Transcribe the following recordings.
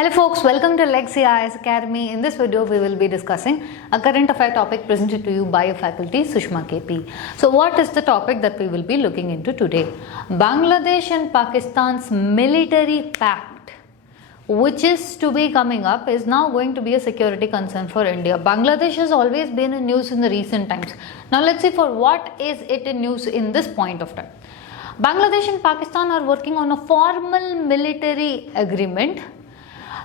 Hello folks, welcome to Lexi IAS Academy. In this video, we will be discussing a current affair topic presented to you by your faculty Sushma KP. So what is the topic that we will be looking into today? Bangladesh and Pakistan's military pact, which is to be coming up, is now going to be a security concern for India. Bangladesh has always been in news in the recent times. Now let's see for what is it in news in this point of time. Bangladesh and Pakistan are working on a formal military agreement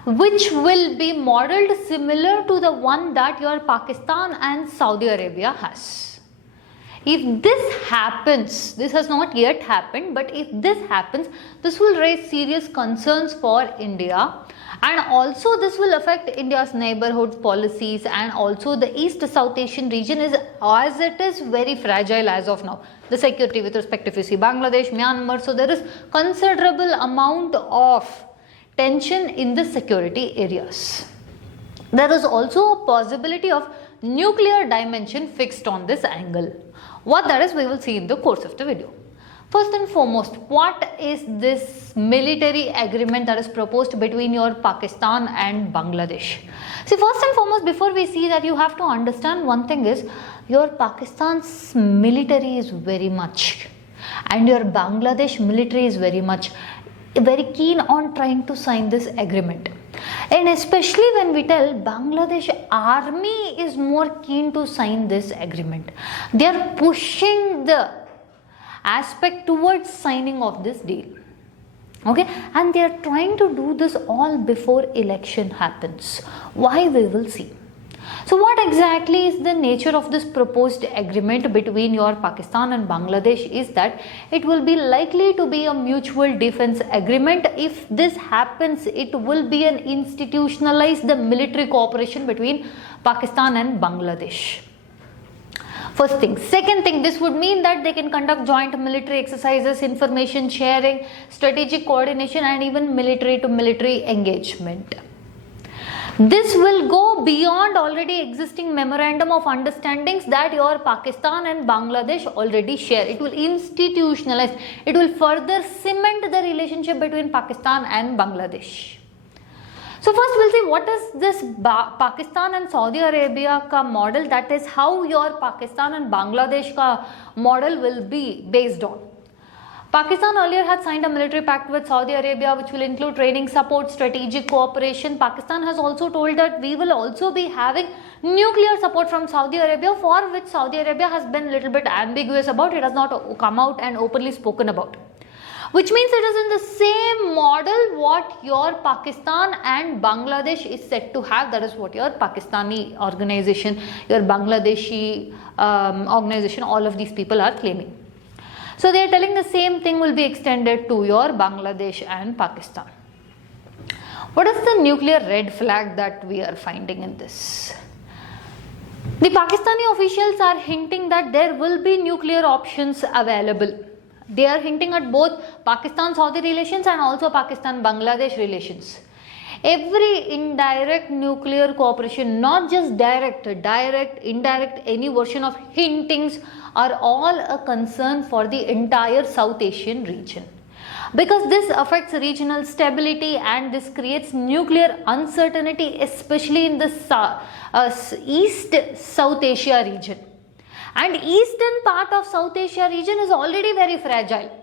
which will be modeled similar to the one that your Pakistan and Saudi Arabia has. If this happens, this has not yet happened, but if this happens, this will raise serious concerns for India, and also this will affect India's neighborhood policies, and also the East-South Asian region is as it is very fragile as of now. The security with respect to, if you see Bangladesh, Myanmar, so there is considerable amount of tension in the security areas. There is also a possibility of nuclear dimension fixed on this angle. What that is, we will see in the course of the video. First and foremost, what is this military agreement that is proposed between your Pakistan and Bangladesh? See, first and foremost, before we see that, you have to understand one thing is, your Pakistan's military is very much, and your Bangladesh military is very keen on trying to sign this agreement. And especially when we tell Bangladesh army is more keen to sign this agreement. They are pushing the aspect towards signing of this deal. Okay, and they are trying to do this all before election happens. Why, we will see. So what exactly is the nature of this proposed agreement between your Pakistan and Bangladesh is that it will be likely to be a mutual defense agreement. If this happens, it will be an institutionalized military cooperation between Pakistan and Bangladesh. First thing. Second thing, this would mean that they can conduct joint military exercises, information sharing, strategic coordination, and even military to military engagement. This will go beyond already existing memorandum of understandings that your Pakistan and Bangladesh already share. It will institutionalize, it will further cement the relationship between Pakistan and Bangladesh. So first we'll see what is this Pakistan and Saudi Arabia ka model, that is how your Pakistan and Bangladesh ka model will be based on. Pakistan earlier had signed a military pact with Saudi Arabia which will include training, support, strategic cooperation. Pakistan has also told that we will also be having nuclear support from Saudi Arabia, for which Saudi Arabia has been a little bit ambiguous about. It has not come out and openly spoken about. Which means it is in the same model what your Pakistan and Bangladesh is said to have. That is what your Pakistani organization, your Bangladeshi organization, all of these people are claiming. So they are telling the same thing will be extended to your Bangladesh and Pakistan. What is the nuclear red flag that we are finding in this? The Pakistani officials are hinting that there will be nuclear options available. They are hinting at both Pakistan-Saudi relations and also Pakistan-Bangladesh relations. Every indirect nuclear cooperation, not just direct, indirect, any version of hintings are all a concern for the entire South Asian region. Because this affects regional stability and this creates nuclear uncertainty, especially in the East South Asia region. And eastern part of South Asia region is already very fragile.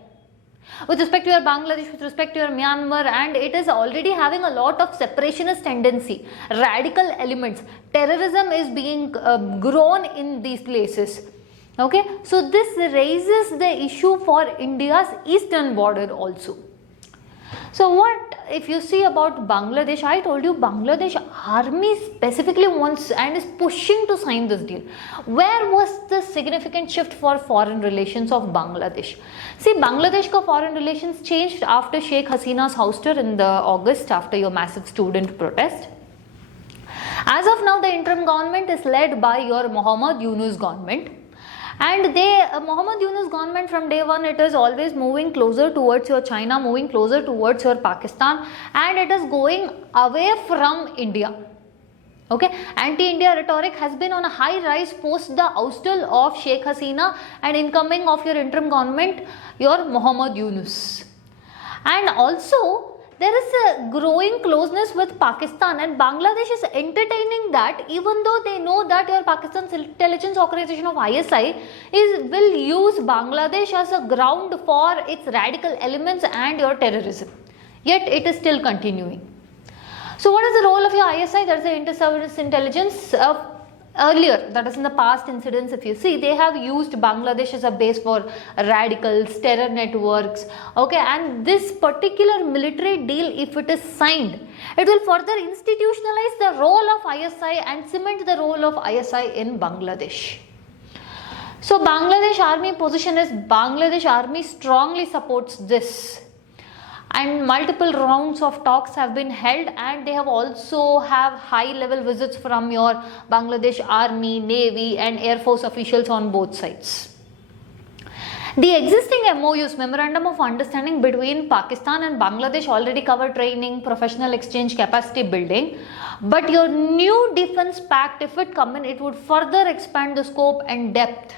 With respect to your Bangladesh, with respect to your Myanmar, and it is already having a lot of separationist tendency, radical elements. Terrorism is being grown in these places. Okay, so this raises the issue for India's eastern border also. So what if you see about Bangladesh, I told you Bangladesh army specifically wants and is pushing to sign this deal. Where was the significant shift for foreign relations of Bangladesh? See, Bangladesh ka foreign relations changed after Sheikh Hasina's ouster in the August after your massive student protest. As of now, the interim government is led by your Muhammad Yunus government. And Muhammad Yunus government from day one, it is always moving closer towards your China, moving closer towards your Pakistan, and it is going away from India. Okay, anti-India rhetoric has been on a high rise post the oustal of Sheikh Hasina and incoming of your interim government, your Muhammad Yunus. And also there is a growing closeness with Pakistan, and Bangladesh is entertaining that, even though they know that your Pakistan's intelligence organization of ISI will use Bangladesh as a ground for its radical elements and your terrorism. Yet it is still continuing. So what is the role of your ISI? That is the inter-service intelligence. Earlier, that is in the past incidents, if you see, they have used Bangladesh as a base for radicals, terror networks, okay, and this particular military deal, if it is signed, it will further institutionalize the role of ISI and cement the role of ISI in Bangladesh. So Bangladesh Army position is, Bangladesh Army strongly supports this. And multiple rounds of talks have been held, and they have also have high level visits from your Bangladesh Army, Navy and Air Force officials on both sides. The existing MOUs, Memorandum of Understanding between Pakistan and Bangladesh, already cover training, professional exchange, capacity building, but your new defense pact, if it come in, it would further expand the scope and depth,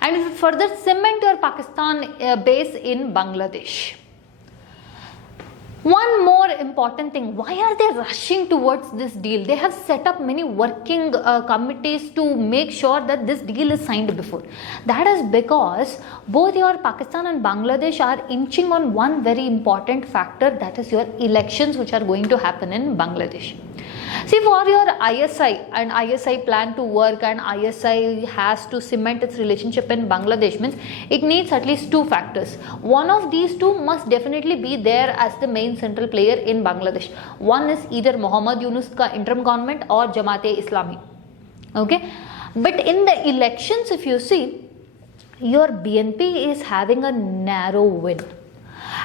and it would further cement your Pakistan base in Bangladesh. One more important thing, why are they rushing towards this deal? They have set up many working committees to make sure that this deal is signed before. That is because both your Pakistan and Bangladesh are inching on one very important factor, that is your elections which are going to happen in Bangladesh. See, for your ISI and ISI plan to work and ISI has to cement its relationship in Bangladesh, means it needs at least two factors. One of these two must definitely be there as the main central player in Bangladesh. One is either Muhammad Yunus ka interim government or Jamaat-e-Islami. Okay, but in the elections, if you see, your BNP is having a narrow win.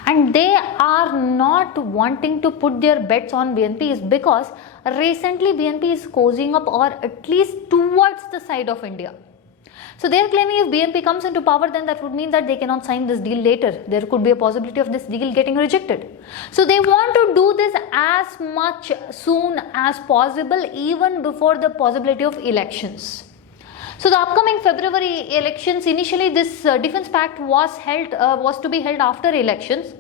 And they are not wanting to put their bets on BNP is because recently BNP is cozying up, or at least towards the side of India. So they are claiming if BNP comes into power, then that would mean that they cannot sign this deal later. There could be a possibility of this deal getting rejected. So they want to do this as much soon as possible, even before the possibility of elections. So the upcoming February elections, initially this defense pact was to be held after elections,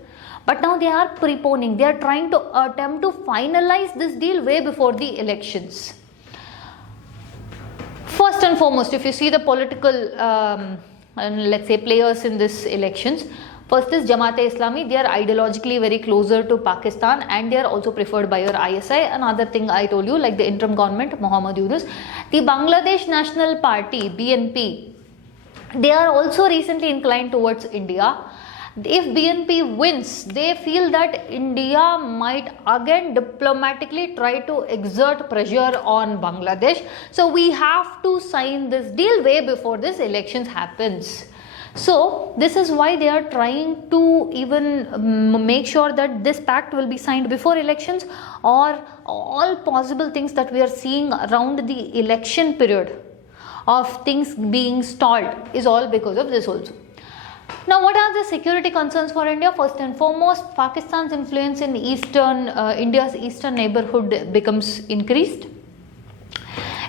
but now they are preponing. They are trying to attempt to finalize this deal way before the elections. First and foremost, if you see the political let's say players in this elections, first is Jamaat-e-Islami. They are ideologically very closer to Pakistan, and they are also preferred by your ISI. Another thing I told you, like the interim government, Muhammad Yunus. The Bangladesh National Party, BNP, they are also recently inclined towards India. If BNP wins, they feel that India might again diplomatically try to exert pressure on Bangladesh. So we have to sign this deal way before this elections happens. So this is why they are trying to even make sure that this pact will be signed before elections, or all possible things that we are seeing around the election period of things being stalled is all because of this also. Now, what are the security concerns for India? First and foremost, Pakistan's influence in India's eastern neighborhood becomes increased.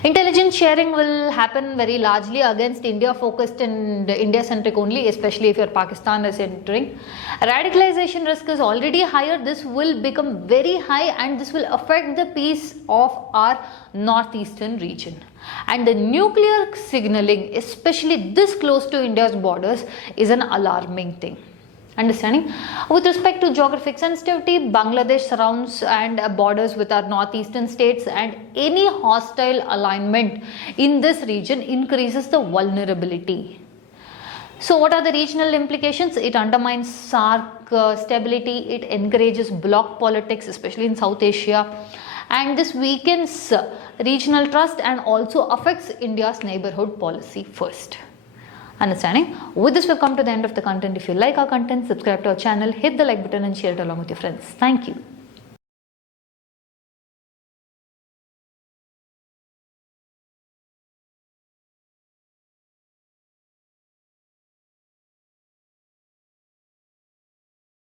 Intelligence sharing will happen very largely against India focused and India centric only, especially if your Pakistan is entering. Radicalization risk is already higher. This will become very high, and this will affect the peace of our northeastern region. And the nuclear signaling, especially this close to India's borders, is an alarming thing. Understanding? With respect to geographic sensitivity, Bangladesh surrounds and borders with our northeastern states, and any hostile alignment in this region increases the vulnerability. So what are the regional implications? It undermines SAARC stability, it encourages bloc politics, especially in South Asia, and this weakens regional trust and also affects India's neighborhood policy first. Understanding? With this, we've come to the end of the content. If you like our content, subscribe to our channel, hit the like button and share it along with your friends. Thank you.